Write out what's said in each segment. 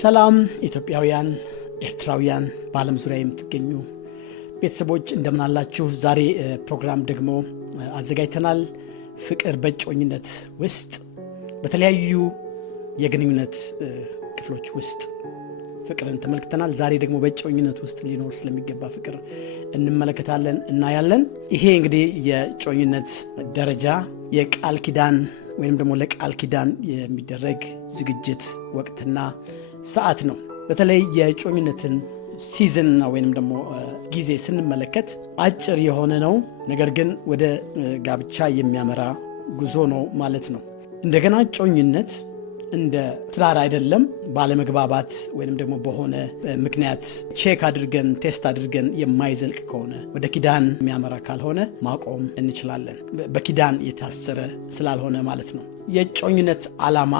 ሰላም ኢትዮጵያውያን ኤርትራውያን በዓለም ዙሪያ የምትገኙ ቤተሰቦች እንደምን አላችሁ? ዛሬ ፕሮግራም ደግሞ አዘጋጅተናል። ፍቅር በእጮኝነት ውስጥ በተለያዩ የግንኙነት ክፍሎች ውስጥ ፍቅርን ተመልክተናል። ዛሬ ደግሞ በእጮኝነት ውስጥ ሊኖር ስለሚገባ ፍቅር እንመለከታለን እናያለን። ይሄ እንግዲህ የእጮኝነት ደረጃ የቃል ኪዳን ወይም ደግሞ ለቃል ኪዳን የሚደረግ ዝግጅት ወቅትና ሰዓት ነው። በተለይ የእጮኝነትን ሲዝን ወይም ደግሞ ጊዜ ስንመለከት አጭር የሆነ ነው፣ ነገር ግን ወደ ጋብቻ የሚያመራ ጉዞ ነው ማለት ነው። እንደገና እጮኝነት እንደ ትዳር አይደለም። ባለመግባባት ወይም ደግሞ በሆነ ምክንያት ቼክ አድርገን ቴስት አድርገን የማይዘልቅ ከሆነ ወደ ኪዳን የሚያመራ ካልሆነ ማቆም እንችላለን፣ በኪዳን የታሰረ ስላልሆነ ማለት ነው። የእጮኝነት ዓላማ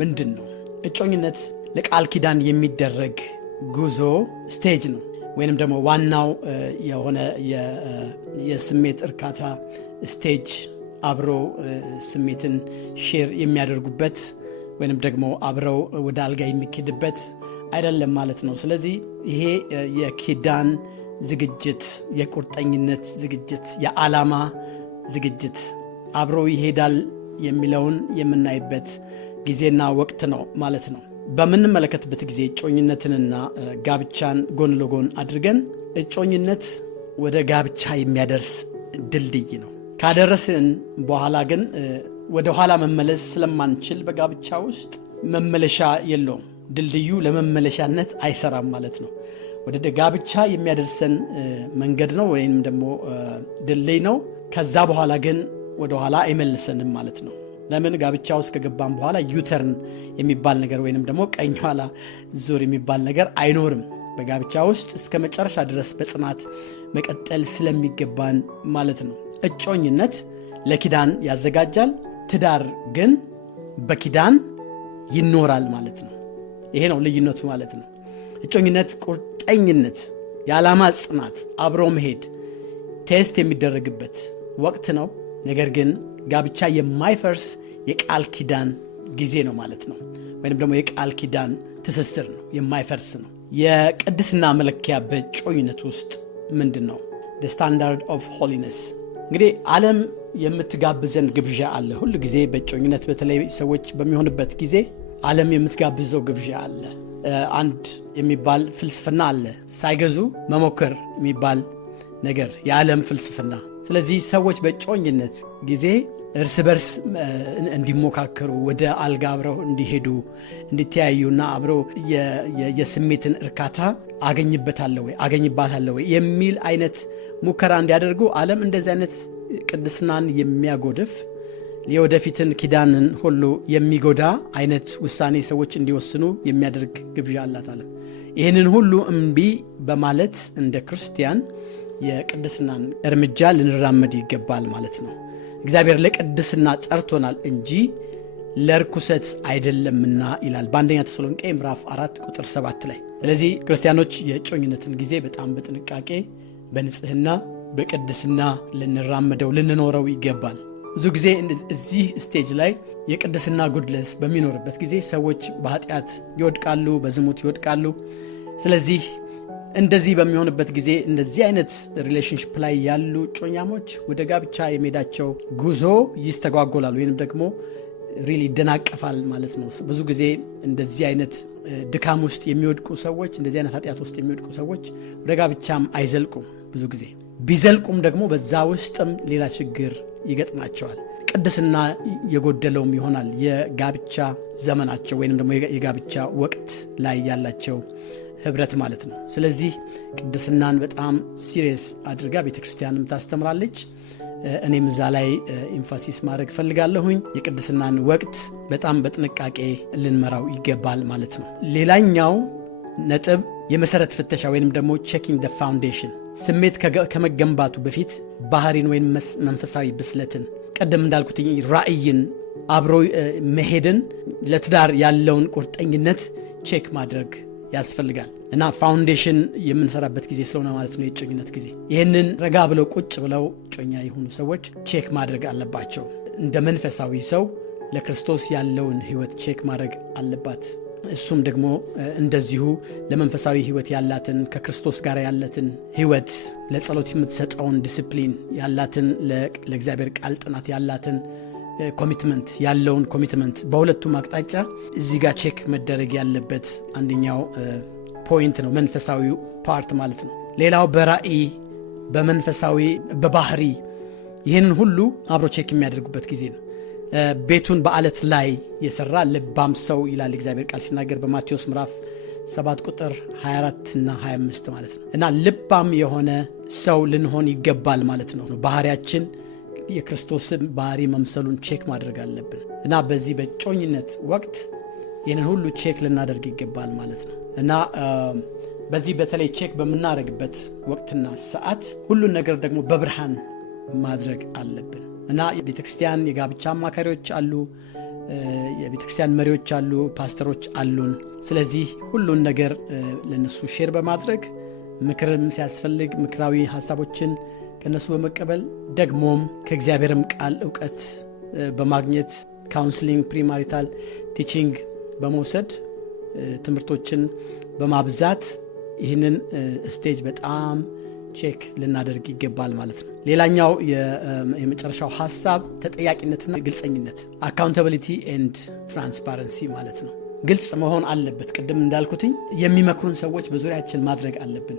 ምንድን ነው? እጮኝነት ለቃል ኪዳን የሚደረግ ጉዞ ስቴጅ ነው፣ ወይንም ደግሞ ዋናው የሆነ የስሜት እርካታ ስቴጅ፣ አብሮ ስሜትን ሼር የሚያደርጉበት ወይንም ደግሞ አብረው ወደ አልጋ የሚኬድበት አይደለም ማለት ነው። ስለዚህ ይሄ የኪዳን ዝግጅት፣ የቁርጠኝነት ዝግጅት፣ የዓላማ ዝግጅት አብሮ ይሄዳል የሚለውን የምናይበት ጊዜና ወቅት ነው ማለት ነው። በምንመለከትበት ጊዜ እጮኝነትንና ጋብቻን ጎን ለጎን አድርገን እጮኝነት ወደ ጋብቻ የሚያደርስ ድልድይ ነው። ካደረስን በኋላ ግን ወደ ኋላ መመለስ ስለማንችል በጋብቻ ውስጥ መመለሻ የለውም። ድልድዩ ለመመለሻነት አይሰራም ማለት ነው። ወደ ጋብቻ የሚያደርሰን መንገድ ነው ወይም ደግሞ ድልድይ ነው። ከዛ በኋላ ግን ወደ ኋላ አይመልሰንም ማለት ነው። ለምን? ጋብቻ ውስጥ ከገባን በኋላ ዩተርን የሚባል ነገር ወይንም ደግሞ ቀኝ ኋላ ዙር የሚባል ነገር አይኖርም። በጋብቻ ውስጥ እስከ መጨረሻ ድረስ በጽናት መቀጠል ስለሚገባን ማለት ነው። እጮኝነት ለኪዳን ያዘጋጃል፣ ትዳር ግን በኪዳን ይኖራል ማለት ነው። ይሄ ነው ልዩነቱ ማለት ነው። እጮኝነት ቁርጠኝነት፣ የዓላማ ጽናት፣ አብሮ መሄድ ቴስት የሚደረግበት ወቅት ነው። ነገር ግን ጋብቻ የማይፈርስ የቃል ኪዳን ጊዜ ነው ማለት ነው። ወይም ደግሞ የቃል ኪዳን ትስስር ነው፣ የማይፈርስ ነው። የቅድስና መለኪያ በእጮኝነት ውስጥ ምንድን ነው? the standard of holiness። እንግዲህ ዓለም የምትጋብዘን ግብዣ አለ። ሁሉ ጊዜ በእጮኝነት በተለይ ሰዎች በሚሆንበት ጊዜ ዓለም የምትጋብዘው ግብዣ አለ። አንድ የሚባል ፍልስፍና አለ፣ ሳይገዙ መሞከር የሚባል ነገር፣ የዓለም ፍልስፍና። ስለዚህ ሰዎች በእጮኝነት ጊዜ እርስ በርስ እንዲሞካከሩ፣ ወደ አልጋ አብረው እንዲሄዱ፣ እንዲተያዩና አብረው የስሜትን እርካታ አገኝበታለሁ ወይ አገኝባታለሁ ወይ የሚል አይነት ሙከራ እንዲያደርጉ ዓለም እንደዚህ አይነት ቅድስናን የሚያጎድፍ የወደፊትን ኪዳንን ሁሉ የሚጎዳ አይነት ውሳኔ ሰዎች እንዲወስኑ የሚያደርግ ግብዣ አላት ዓለም። ይህንን ሁሉ እምቢ በማለት እንደ ክርስቲያን የቅድስናን እርምጃ ልንራመድ ይገባል ማለት ነው። እግዚአብሔር ለቅድስና ጠርቶናል እንጂ ለርኩሰት አይደለምና ይላል በአንደኛ ተሰሎንቄ ምዕራፍ 4 ቁጥር 7 ላይ። ስለዚህ ክርስቲያኖች የእጮኝነትን ጊዜ በጣም በጥንቃቄ በንጽህና በቅድስና ልንራመደው ልንኖረው ይገባል። ብዙ ጊዜ እዚህ ስቴጅ ላይ የቅድስና ጉድለት በሚኖርበት ጊዜ ሰዎች በኃጢአት ይወድቃሉ፣ በዝሙት ይወድቃሉ። ስለዚህ እንደዚህ በሚሆንበት ጊዜ እንደዚህ አይነት ሪሌሽንሽፕ ላይ ያሉ እጮኛሞች ወደ ጋብቻ የሚሄዳቸው ጉዞ ይስተጓጎላል ወይንም ደግሞ ሪሊ ይደናቀፋል ማለት ነው። ብዙ ጊዜ እንደዚህ አይነት ድካም ውስጥ የሚወድቁ ሰዎች፣ እንደዚህ አይነት ኃጢአት ውስጥ የሚወድቁ ሰዎች ወደ ጋብቻም አይዘልቁም። ብዙ ጊዜ ቢዘልቁም ደግሞ በዛ ውስጥም ሌላ ችግር ይገጥማቸዋል። ቅድስና የጎደለውም ይሆናል የጋብቻ ዘመናቸው ወይንም ደግሞ የጋብቻ ወቅት ላይ ያላቸው ህብረት ማለት ነው። ስለዚህ ቅድስናን በጣም ሲሪየስ አድርጋ ቤተክርስቲያንም ታስተምራለች። እኔም እዛ ላይ ኤምፋሲስ ማድረግ ፈልጋለሁኝ። የቅድስናን ወቅት በጣም በጥንቃቄ ልንመራው ይገባል ማለት ነው። ሌላኛው ነጥብ የመሰረት ፍተሻ ወይንም ደግሞ ቼኪንግ ደ ፋውንዴሽን። ስሜት ከመገንባቱ በፊት ባህሪን ወይም መንፈሳዊ ብስለትን፣ ቀደም እንዳልኩት ራእይን፣ አብሮ መሄድን፣ ለትዳር ያለውን ቁርጠኝነት ቼክ ማድረግ ያስፈልጋል እና ፋውንዴሽን የምንሰራበት ጊዜ ስለሆነ ማለት ነው የእጮኝነት ጊዜ። ይህንን ረጋ ብለው ቁጭ ብለው እጮኛ የሆኑ ሰዎች ቼክ ማድረግ አለባቸው። እንደ መንፈሳዊ ሰው ለክርስቶስ ያለውን ህይወት ቼክ ማድረግ አለባት እሱም ደግሞ እንደዚሁ ለመንፈሳዊ ህይወት ያላትን ከክርስቶስ ጋር ያላትን ህይወት ለጸሎት የምትሰጠውን ዲሲፕሊን ያላትን ለእግዚአብሔር ቃል ጥናት ያላትን ኮሚትመንት ያለውን ኮሚትመንት በሁለቱም አቅጣጫ እዚህ ጋር ቼክ መደረግ ያለበት አንደኛው ፖይንት ነው፣ መንፈሳዊው ፓርት ማለት ነው። ሌላው በራእይ በመንፈሳዊ በባህሪ ይህንን ሁሉ አብሮ ቼክ የሚያደርጉበት ጊዜ ነው። ቤቱን በአለት ላይ የሰራ ልባም ሰው ይላል እግዚአብሔር ቃል ሲናገር በማቴዎስ ምዕራፍ 7 ቁጥር 24 እና 25 ማለት ነው። እና ልባም የሆነ ሰው ልንሆን ይገባል ማለት ነው። ባህሪያችን የክርስቶስን ባህሪ መምሰሉን ቼክ ማድረግ አለብን። እና በዚህ በጮኝነት ወቅት ይህንን ሁሉ ቼክ ልናደርግ ይገባል ማለት ነው። እና በዚህ በተለይ ቼክ በምናደርግበት ወቅትና ሰዓት ሁሉን ነገር ደግሞ በብርሃን ማድረግ አለብን። እና የቤተክርስቲያን የጋብቻ አማካሪዎች አሉ፣ የቤተክርስቲያን መሪዎች አሉ፣ ፓስተሮች አሉን። ስለዚህ ሁሉን ነገር ለነሱ ሼር በማድረግ ምክርም ሲያስፈልግ ምክራዊ ሐሳቦችን ከነሱ በመቀበል ደግሞም ከእግዚአብሔርም ቃል ዕውቀት በማግኘት ካውንስሊንግ ፕሪማሪታል ቲቺንግ በመውሰድ ትምህርቶችን በማብዛት ይህንን ስቴጅ በጣም ቼክ ልናደርግ ይገባል ማለት ነው። ሌላኛው የመጨረሻው ሐሳብ ተጠያቂነትና ግልጸኝነት አካውንታቢሊቲ ኤንድ ትራንስፓረንሲ ማለት ነው። ግልጽ መሆን አለበት። ቅድም እንዳልኩትኝ የሚመክሩን ሰዎች በዙሪያችን ማድረግ አለብን።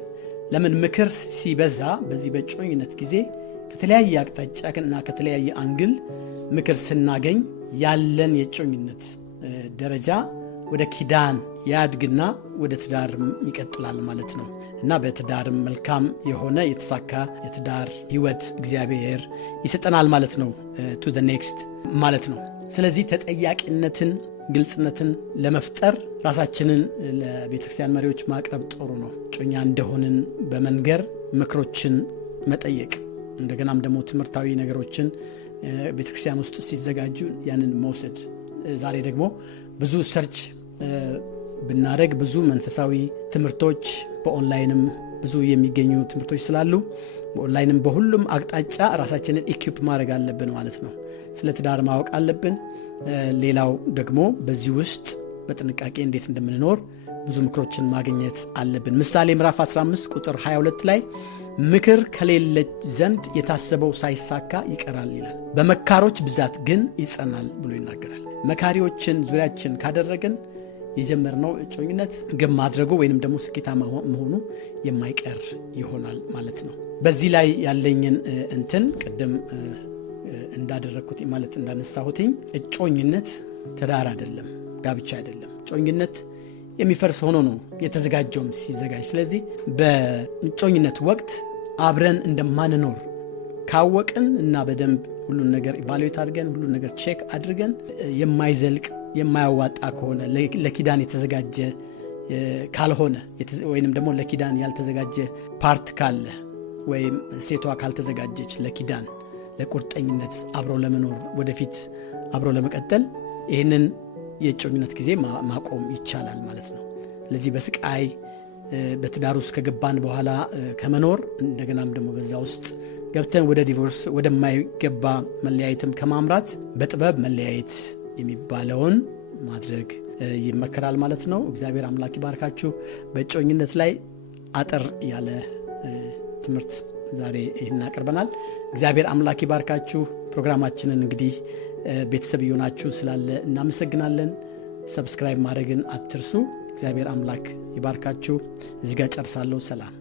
ለምን ምክር ሲበዛ በዚህ በጮኝነት ጊዜ ከተለያየ አቅጣጫና ከተለያየ አንግል ምክር ስናገኝ ያለን የጮኝነት ደረጃ ወደ ኪዳን ያድግና ወደ ትዳርም ይቀጥላል ማለት ነው። እና በትዳርም መልካም የሆነ የተሳካ የትዳር ህይወት እግዚአብሔር ይሰጠናል ማለት ነው። ቱ ዘ ኔክስት ማለት ነው። ስለዚህ ተጠያቂነትን ግልጽነትን ለመፍጠር ራሳችንን ለቤተክርስቲያን መሪዎች ማቅረብ ጥሩ ነው። ጮኛ እንደሆንን በመንገር ምክሮችን መጠየቅ፣ እንደገናም ደግሞ ትምህርታዊ ነገሮችን ቤተክርስቲያን ውስጥ ሲዘጋጁ ያንን መውሰድ። ዛሬ ደግሞ ብዙ ሰርች ብናደርግ ብዙ መንፈሳዊ ትምህርቶች በኦንላይንም ብዙ የሚገኙ ትምህርቶች ስላሉ በኦንላይንም በሁሉም አቅጣጫ ራሳችንን ኢኩፕ ማድረግ አለብን ማለት ነው። ስለ ትዳር ማወቅ አለብን። ሌላው ደግሞ በዚህ ውስጥ በጥንቃቄ እንዴት እንደምንኖር ብዙ ምክሮችን ማግኘት አለብን። ምሳሌ ምዕራፍ 15 ቁጥር 22 ላይ ምክር ከሌለች ዘንድ የታሰበው ሳይሳካ ይቀራል ይላል፣ በመካሮች ብዛት ግን ይጸናል ብሎ ይናገራል። መካሪዎችን ዙሪያችን ካደረግን የጀመርነው እጮኝነት ግን ማድረጉ ወይንም ደግሞ ስኬታማ መሆኑ የማይቀር ይሆናል ማለት ነው። በዚህ ላይ ያለኝን ቅድም እንዳደረግኩት ማለት እንዳነሳሁትኝ እጮኝነት ትዳር አይደለም፣ ጋብቻ አይደለም። እጮኝነት የሚፈርስ ሆኖ ነው የተዘጋጀውም ሲዘጋጅ። ስለዚህ በእጮኝነት ወቅት አብረን እንደማንኖር ካወቅን እና በደንብ ሁሉን ነገር ኢቫሉዌት አድርገን ሁሉን ነገር ቼክ አድርገን የማይዘልቅ የማያዋጣ ከሆነ ለኪዳን የተዘጋጀ ካልሆነ ወይንም ደግሞ ለኪዳን ያልተዘጋጀ ፓርት ካለ ወይም ሴቷ ካልተዘጋጀች ለኪዳን ለቁርጠኝነት አብሮ ለመኖር ወደፊት አብሮ ለመቀጠል ይህንን የእጮኝነት ጊዜ ማቆም ይቻላል ማለት ነው። ስለዚህ በስቃይ በትዳር ውስጥ ከገባን በኋላ ከመኖር እንደገናም ደግሞ በዛ ውስጥ ገብተን ወደ ዲቮርስ ወደማይገባ መለያየትም ከማምራት በጥበብ መለያየት የሚባለውን ማድረግ ይመከራል ማለት ነው። እግዚአብሔር አምላክ ይባርካችሁ። በእጮኝነት ላይ አጠር ያለ ትምህርት ዛሬ ይህን አቅርበናል። እግዚአብሔር አምላክ ይባርካችሁ። ፕሮግራማችንን እንግዲህ ቤተሰብ ይሆናችሁ ስላለ እናመሰግናለን። ሰብስክራይብ ማድረግን አትርሱ። እግዚአብሔር አምላክ ይባርካችሁ። እዚህ ጋር ጨርሳለሁ። ሰላም።